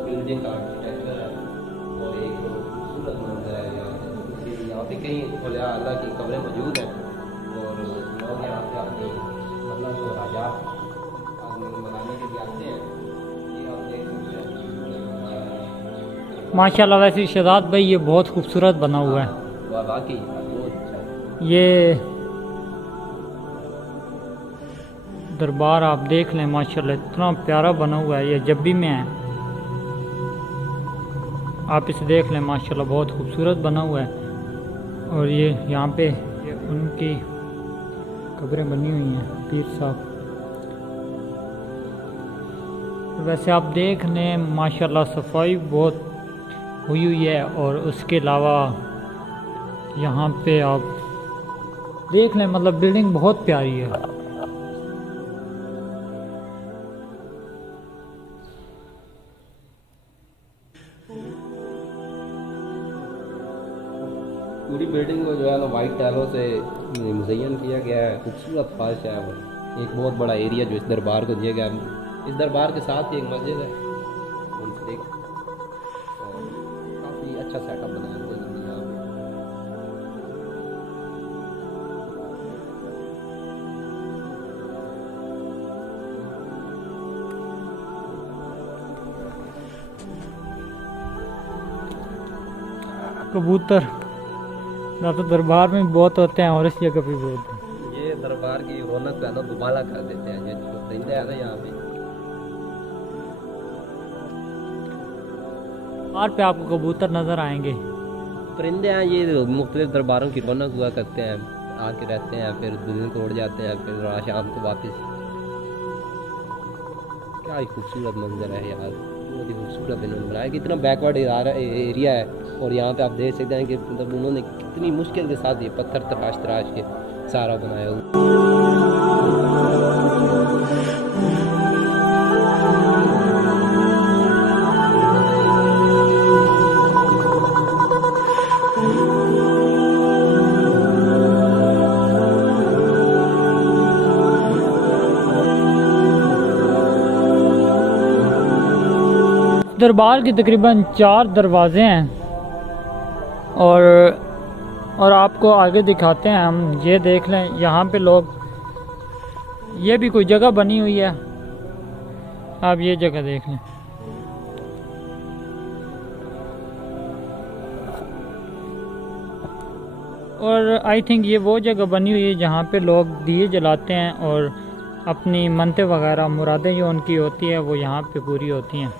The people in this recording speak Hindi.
बिल्डिंग का आर्किटेक्चर है और एक खूबसूरत मंजर है यहाँ पे कई खुला अल्लाह की कब्रें मौजूद हैं और लोग यहाँ पे अपनी मतलब जो राजा मनाने के लिए आते हैं। ये आप देख सकते हैं माशाल्लाह। वैसे शहजाद भाई ये बहुत खूबसूरत बना हुआ है, वाकई बहुत अच्छा है। ये दरबार आप देख लें माशाल्लाह इतना प्यारा बना हुआ है। ये जब भी में है आप इसे देख लें माशाल्लाह बहुत खूबसूरत बना हुआ है। और ये यहाँ पे ये उनकी कब्रें बनी हुई हैं पीर साहब। वैसे आप देख लें माशाल्लाह सफाई बहुत हुई है और उसके अलावा यहाँ पे आप देख लें मतलब बिल्डिंग बहुत प्यारी है। पूरी बिल्डिंग को जो है ना वाइट टाइलों से मुज़य्यन किया गया है, खूबसूरत फर्श है। वो एक बहुत बड़ा एरिया जो इस दरबार को दिया गया है। इस दरबार के साथ ही एक मस्जिद है और काफ़ी अच्छा सेटअप बनाया है यहाँ पे। कबूतर ना तो दरबार में बहुत होते हैं और इस जगह पे बहुत है। ये दरबार की रौनक का ना दुबाला कर देते हैं। ये जो परिंदे हैं ना यहाँ पे दरबार पे आपको कबूतर नज़र आएंगे। परिंदे हैं ये मुख्तलिफ दरबारों की रौनक हुआ करते हैं, आके रहते हैं, फिर दिन को उड़ जाते हैं, फिर शाम को वापस। क्या ही खूबसूरत मंजर है यार, बहुत ही खूबसूरत इन्होंने बनाया कि इतना बैकवर्ड एरिया है। और यहाँ पे आप देख सकते हैं कि मतलब उन्होंने कितनी मुश्किल के साथ ये पत्थर तराश के सारा बनाया हुआ। दरबार के तकरीबन 4 दरवाजे हैं और आपको आगे दिखाते हैं हम। ये देख लें यहाँ पे लोग, ये भी कोई जगह बनी हुई है, आप ये जगह देख लें। और आई थिंक ये वो जगह बनी हुई है जहाँ पे लोग दिए जलाते हैं और अपनी मनते वगैरह मुरादें जो उनकी होती है वो यहाँ पे पूरी होती हैं।